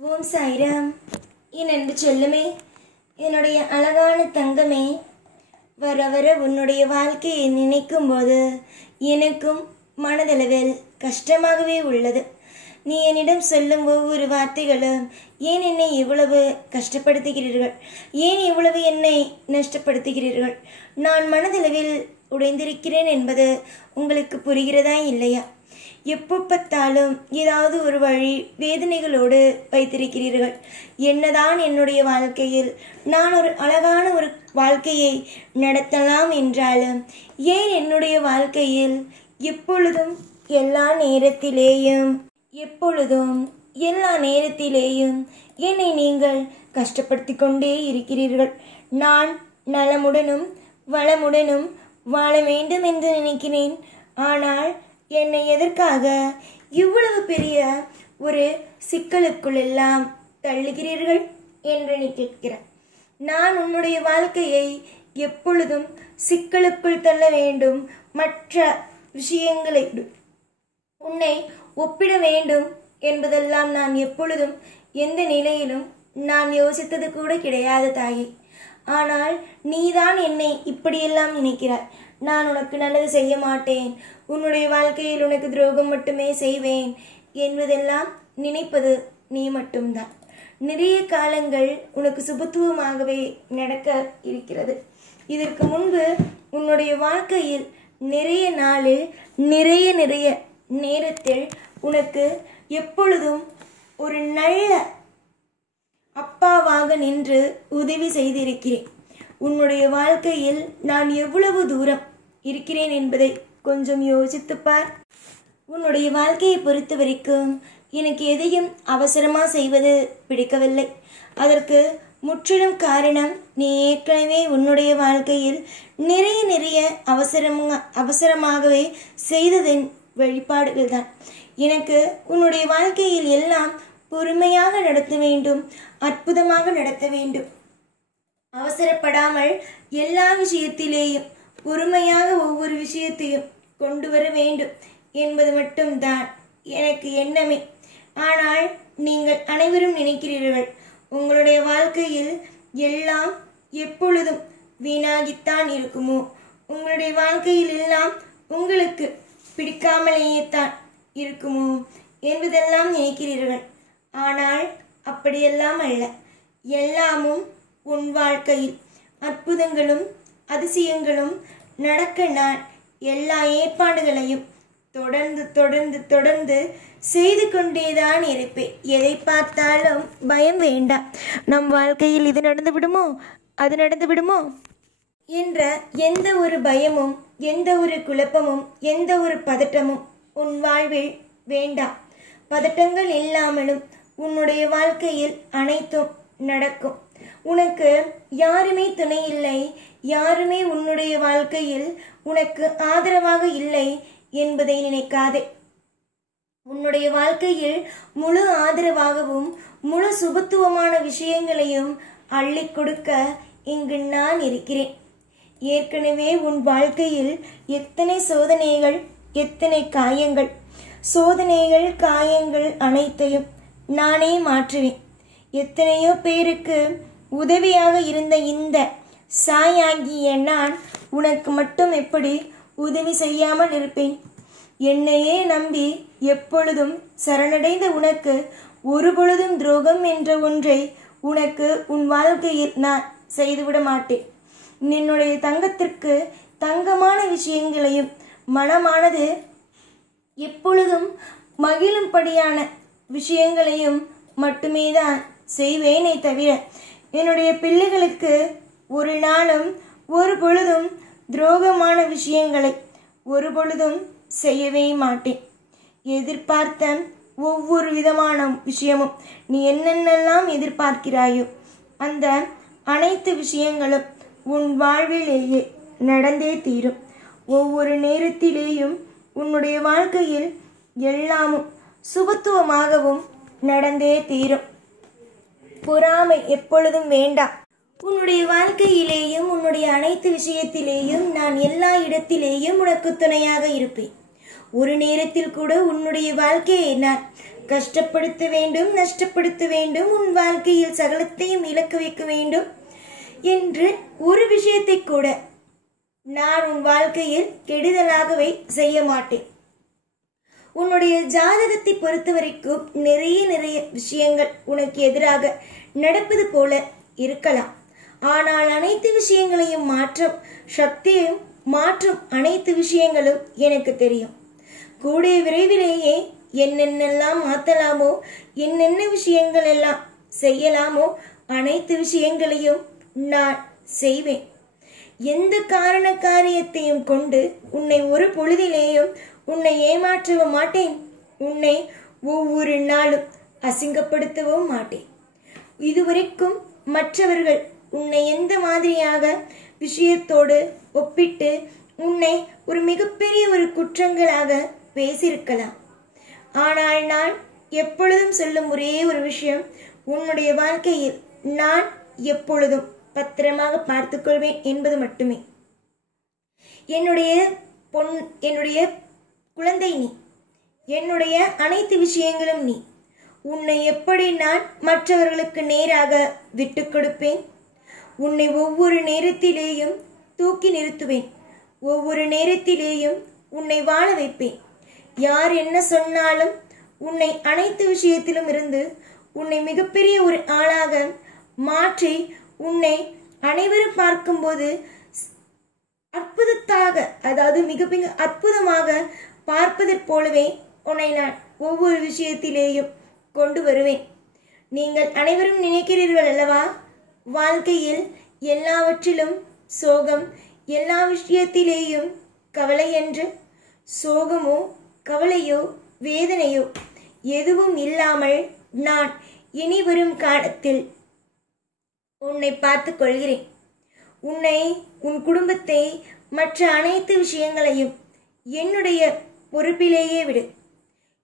ஓம் சாய்ராம். என் அன்பு செல்லுமே, என்னுடைய அழகான தங்கமே, வர வர உன்னுடைய வாழ்க்கையை நினைக்கும் போது எனக்கும் மனதளவில் கஷ்டமாகவே உள்ளது. நீ என்னிடம் சொல்லும் ஒவ்வொரு வார்த்தைகளும் ஏன் என்னை இவ்வளவு கஷ்டப்படுத்துகிறீர்கள், ஏன் இவ்வளவு என்னை நஷ்டப்படுத்துகிறீர்கள், நான் மனதளவில் உடைந்திருக்கிறேன் என்பது உங்களுக்கு புரிகிறதா இல்லையா? எப்போ பார்த்தாலும் ஏதாவது ஒரு வழி வேதனைகளோடு வைத்திருக்கிறீர்கள். என்னதான் என்னுடைய வாழ்க்கையில் நான் ஒரு அழகான ஒரு வாழ்க்கையை நடத்தலாம் என்றாலும் ஏன் என்னுடைய வாழ்க்கையில் எப்பொழுதும் எல்லா நேரத்திலேயும் என்னை நீங்கள் கஷ்டப்படுத்தி கொண்டே இருக்கிறீர்கள். நான் நலமுடனும் வளமுடனும் வாழ வேண்டும் என்று நினைக்கிறேன். ஆனால் என்னை எதற்காக இவ்வளவு பெரிய ஒரு சிக்கலுக்குள் எல்லாம் தள்ளுகிறீர்கள் என்று நீ கேட்கிறாய். நான் உன்னுடைய வாழ்க்கையை எப்பொழுதும் சிக்கலுக்குள் தள்ள வேண்டும், மற்ற விஷயங்களை உன்னை ஒப்பிட வேண்டும் என்பதெல்லாம் நான் எப்பொழுதும் எந்த நிலையிலும் நான் யோசித்தது கூட கிடையாது தாயே. ஆனால் நீதான் என்னை இப்படியெல்லாம் நினைக்கிறாய். நான் உனக்கு நல்லது செய்ய மாட்டேன், உன்னுடைய வாழ்க்கையில் உனக்கு துரோகம் மட்டுமே செய்வேன் என்பதெல்லாம் நினைப்பது நீ மட்டும்தான். நிறைய காலங்கள் உனக்கு சுபத்துவமாகவே நடக்க இருக்கிறது. இதற்கு முன்பு உன்னுடைய வாழ்க்கையில் நிறைய நாளில் நிறைய நேரத்தில் உனக்கு எப்பொழுதும் ஒரு நல்ல அப்பாவாக நின்று உதவி செய்திருக்கிறேன். உன்னுடைய வாழ்க்கையில் நான் எவ்வளவு தூரம் இருக்கிறேன் என்பதை கொஞ்சம் யோசித்துப்பார். உன்னுடைய வாழ்க்கையை பொறுத்த வரைக்கும் எனக்கு எதையும் அவசரமாக செய்வது பிடிக்கவில்லை. அதற்கு முற்றிலும் காரணம் நீ ஏற்கனவே உன்னுடைய வாழ்க்கையில் நிறைய அவசரமாகவே செய்ததின் வெளிப்பாடுகள் தான். எனக்கு உன்னுடைய வாழ்க்கையில் எல்லாம் பொறுமையாக நடத்த வேண்டும், அற்புதமாக நடத்த வேண்டும். அவசரப்படாமல் எல்லா விஷயத்திலேயும் பொறுமையாக ஒவ்வொரு விஷயத்தையும் கொண்டு வர வேண்டும் என்பது மட்டும்தான் எனக்கு எண்ணமே. ஆனால் நீங்கள் அனைவரும் நினைக்கிறீர்கள் உங்களுடைய வாழ்க்கையில் எல்லாம் எப்பொழுதும் வீணாகித்தான் இருக்குமோ, உங்களுடைய வாழ்க்கையில் எல்லாம் உங்களுக்கு பிடிக்காமலேயே தான் இருக்குமோ என்பதெல்லாம் நினைக்கிறீர்கள். ஆனால் அப்படியெல்லாம் அல்ல. எல்லாமும் உன் வாழ்க்கையில் அற்புதங்களும் அதிசயங்களும் நடக்க நான் எல்லா ஏற்பாடுகளையும் தொடர்ந்து செய்து கொண்டேதான் இருப்பேன். எதை பார்த்தாலும் பயம் வேண்டாம். நம் வாழ்க்கையில் இது நடந்து விடுமோ, அது நடந்து விடுமோ என்ற எந்த ஒரு பயமும், எந்த ஒரு குழப்பமும், எந்த ஒரு பதட்டமும் உன் வாழ்வில் வேண்டாம். பதட்டங்கள் இல்லாமலும் உன்னுடைய வாழ்க்கையில் அனைத்தும் நடக்கும். உனக்கு யாருமே துணை இல்லை, யாருமே உன்னுடைய வாழ்க்கையில் உனக்கு ஆதரவாக இல்லை என்பதை நினைக்காதே. உன்னுடைய வாழ்க்கையில் முழு ஆதரவாகவும் முழு சுபத்துவமான விஷயங்களையும் அள்ளி கொடுக்க இங்கு நான் இருக்கிறேன். ஏற்கனவே உன் வாழ்க்கையில் எத்தனை சோதனைகள், எத்தனை காயங்கள், சோதனைகள் காயங்கள் அனைத்தையும் நானே மாற்றுவேன். எத்தனையோ பேருக்கு உதவியாக இருந்த இந்த சாயாகிய நான் உனக்கு மட்டும் எப்படி உதவி செய்யாமல் இருப்பேன்? என்னையே நம்பி எப்பொழுதும் சரணடைந்த உனக்கு ஒரு பொழுதும் துரோகம் என்ற ஒன்றை உனக்கு உன் வாழ்க்கையில் நான் செய்துவிட மாட்டேன். என்னுடைய தங்கத்திற்கு தங்கமான விஷயங்களையும் மனமானது எப்பொழுதும் மகிழும்படியான விஷயங்களையும் மட்டுமே தான் செய்வேனே தவிர என்னுடைய பிள்ளைகளுக்கு ஒரு நாளும் ஒரு பொழுதும் துரோகமான விஷயங்களை ஒரு பொழுதும் செய்யவே மாட்டேன். எதிர்பார்த்த ஒவ்வொரு விதமான விஷயமும் நீ என்னென்னலாம் எதிர்பார்க்கிறாயோ அந்த அனைத்து விஷயங்களும் உன் வாழ்விலேயே நடந்தே தீரும். ஒவ்வொரு நேரத்திலேயும் உன்னுடைய வாழ்க்கையில் எல்லாமும் சுபத்துவமாகவும் நடந்தே தீரும். பொறாமை எப்பொழுதும் வேண்டாம். உன்னுடைய வாழ்க்கையிலேயும் உன்னுடைய அனைத்து விஷயத்திலேயும் நான் எல்லா இடத்திலேயும் உனக்கு துணையாக இருப்பேன். ஒரு நேரத்தில் கூட உன்னுடைய வாழ்க்கையை நான் கஷ்டப்படுத்த வேண்டும், நஷ்டப்படுத்த வேண்டும், உன் வாழ்க்கையில் சகலத்தையும் இழக்க வைக்க வேண்டும் என்று ஒரு விஷயத்தை கூட நான் உன் வாழ்க்கையில் கெடுதலாகவே செய்ய மாட்டேன். உன்னுடைய ஜாதகத்தை பொறுத்த வரைக்கும் நிறைய விஷயங்கள் உனக்கு எதிராக நடப்பது போல இருக்கலாம். ஆனால் அனைத்து விஷயங்களையும் சக்தியையும் மாற்றும் அனைத்து விஷயங்களும் எனக்கு தெரியும். கூடிய விரைவிலேயே என்னென்னலாம் மாற்றலாமோ, என்னென்ன விஷயங்கள் எல்லாம் செய்யலாமோ அனைத்து விஷயங்களையும் நான் செய்வேன். எந்த காரியத்தையும் கொண்டு உன்னை ஒரு பொழுதிலேயும் உன்னை ஏமாற்றவும் மாட்டேன். உன்னை ஒவ்வொரு நாளும் அசிங்கப்படுத்தவும் மாட்டேன். இதுவரைக்கும் மற்றவர்கள் உன்னை எந்த மாதிரியாக விஷயத்தோடு ஒப்பிட்டு உன்னை ஒரு மிகப்பெரிய ஒரு குற்றங்களாக பேசியிருக்கலாம். ஆனால் நான் எப்பொழுதும் சொல்லும் ஒரே ஒரு விஷயம், உன்னுடைய வாழ்க்கையில் நான் எப்பொழுதும் பத்திரமாக பார்த்துக்கொள்வேன் என்பது மட்டுமே. என்னுடைய குழந்தை நீ, என்னுடைய அனைத்து விஷயங்களும் நீ. உன்னை எப்படி நான் மற்றவர்களுக்கு நேராக விட்டு கொடுப்பேன்? உன்னை ஒவ்வொரு நேரத்திலேயும் தூக்கி நிறுத்துவேன். ஒவ்வொரு நேரத்திலேயும் உன்னை வாழ வைப்பேன். யார் என்ன சொன்னாலும் உன்னை அனைத்து விஷயத்திலும் இருந்து உன்னை மிகப்பெரிய ஒரு ஆளாக மாற்றி உன்னை அனைவரும் பார்க்கும்போது மிக மிக அற்புதமாக பார்ப்பதைப் போலவே உன்னை நான் ஒவ்வொரு விஷயத்திலேயும் கொண்டு வருவேன். நீங்கள் அனைவரும் நினைக்கிறீர்கள் அல்லவா, வாழ்க்கையில் எல்லாவற்றிலும் சோகம், எல்லா விஷயத்திலேயும் கவலை என்று. சோகமோ கவலையோ வேதனையோ எதுவும் இல்லாமல் நான் இனி வரும் காலத்தில் உன்னை பார்த்து கொள்கிறேன். உன்னை, உன் குடும்பத்தை, மற்ற அனைத்து விஷயங்களையும் என்னுடைய பொறுப்பிலேயே விடு.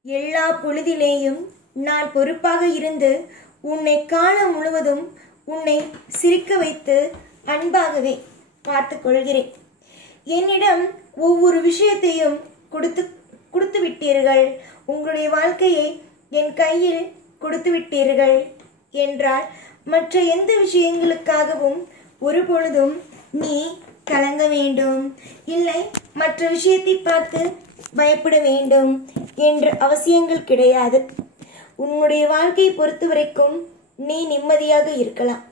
எல்லா பொழுதிலேயும் நான் பொறுப்பாக இருந்து உன்னை காலம் முழுவதும் உன்னை சிரிக்க வைத்து அன்பாகவே பார்த்து கொள்கிறேன். என்னிடம் ஒவ்வொரு விஷயத்தையும் கொடுத்து விட்டீர்கள். உங்களுடைய வாழ்க்கையை என் கையில் கொடுத்து விட்டீர்கள் என்றால் மற்ற எந்த விஷயங்களுக்காகவும் ஒரு பொழுதும் நீ கலங்க வேண்டும், இல்லை மற்ற விஷயத்தை பார்த்து பயப்பட வேண்டும் என்ற அவசியங்கள் கிடையாது. உன்னுடைய வாழ்க்கையை பொறுத்த வரைக்கும் நீ நிம்மதியாக இருக்கலாம்.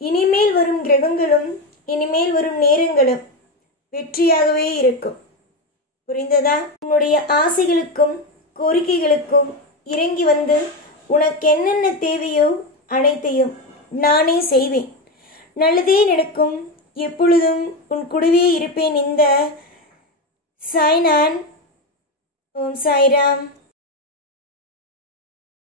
இனிமேல் வரும் கிரகங்களும் இனிமேல் வரும் நேரங்களும் வெற்றியாகவே இருக்கும். புரிந்ததா? உன்னுடைய ஆசைகளுக்கும் கோரிக்கைகளுக்கும் இறங்கி வந்து உனக்கு என்னென்ன தேவையோ அனைத்தையும் நானே செய்வேன். நல்லதே நடக்கும். எப்பொழுதும் உன் கூடவே இருப்பேன். இந்த சாய்நான். ஓம் சாய்ராம்.